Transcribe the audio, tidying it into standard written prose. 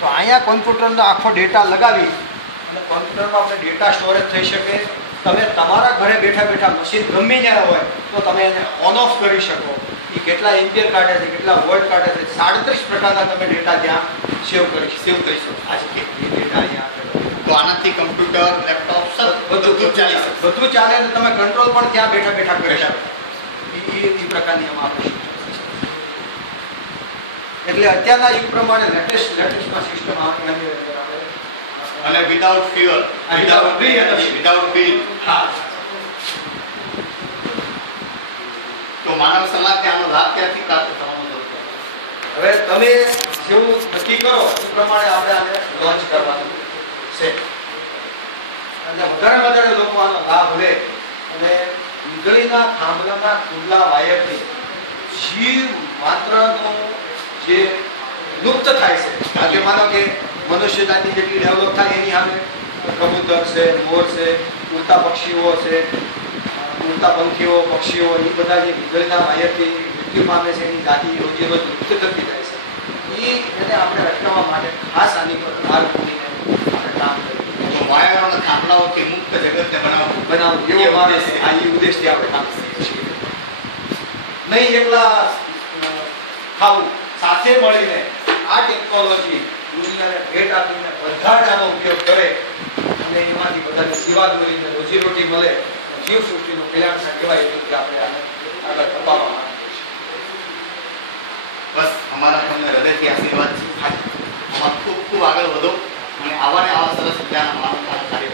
તો અહીંયા કોમ્પ્યુટરનો આખો ડેટા લગાવી અને કોમ્પ્યુટરમાં આપણે ડેટા સ્ટોરેજ થઈ શકે. તમે તમારા ઘરે બેઠા બેઠા મશીન ગમે ત્યાં હોય તો તમે એને ઓન ઓફ કરી શકો. એ કેટલા એમ્પિયર કાઢે છે, કેટલા વોલ્ટ કાઢે છે, 37 પ્રકારના તમે ડેટા ત્યાં સેવ કરી શકો. આજે એ ડેટા અહીંયા તો આનાથી કમ્પ્યુટર, લેપટોપ બધું ચાલી શકે. બધું ચાલે અને તમે કંટ્રોલ પણ ત્યાં બેઠા બેઠા કરી શકો. એ પ્રકારની એમાં આપણે એટલે અત્યારના યુગ પ્રમાણે લેટેસ્ટમાં સિસ્ટમ આવે અને વિધાઉટ ફ્યુઅલ, વિધાઉટ બિલ. હા. તો માનવ સમાજને આનો લાભ ક્યાંથી પ્રાપ્ત થવાનો છે? હવે તમે જેવું નક્કી કરો એ પ્રમાણે આપણે આને લોન્ચ કરવાનું છે અને વધારે લોકો આનો લાભ લે અને વીજળીના થાંભલાના ખુલ્લા વાયરથી જીવ માત્રનો જે લુપ્ત થાય છે. આજે માનો કે મનુષ્ય જાતિ જેટલી ડેવલપ થાય એની સામે કબૂતર છે, મોર છે, ઉડતા પક્ષીઓ છે, ઉડતા પંખીઓ, પક્ષીઓ, એ બધા જે વીજળીના વાયરથી મૃત્યુ પામે છે એની જાતિ રોજે રોજ લુપ્ત થતી જાય છે. એને આપણે અટકાવવા માટે ખાસ આની પર ભાર મૂકીને આપણે કામ કરીએ. તો વાયર અને થાંભલાઓથી મુક્ત જગતને બનાવવું એવો મારે આ એ ઉદ્દેશથી આપણે કામ કરીએ છીએ. નહીં એકલા ખાવું, સાથે મળીને આ ટેકનોલોજી દુનિયાને ભેટ આપીને બધા જ આનો ઉપયોગ કરે અને એમાંથી બધાને સેવા દોરીને રોજીરોટી મળે, જીવ સૃષ્ટિનું કલ્યાણ કહેવાય એ રીતે આપણે આને આગળ ધપાવવા માંગીએ છીએ. બસ અમારા તમને હૃદયથી આશીર્વાદ છે. આમાં ખૂબ ખૂબ આગળ વધો અને આવા ને આવા સરસ મજાના માનવતાના કાર્ય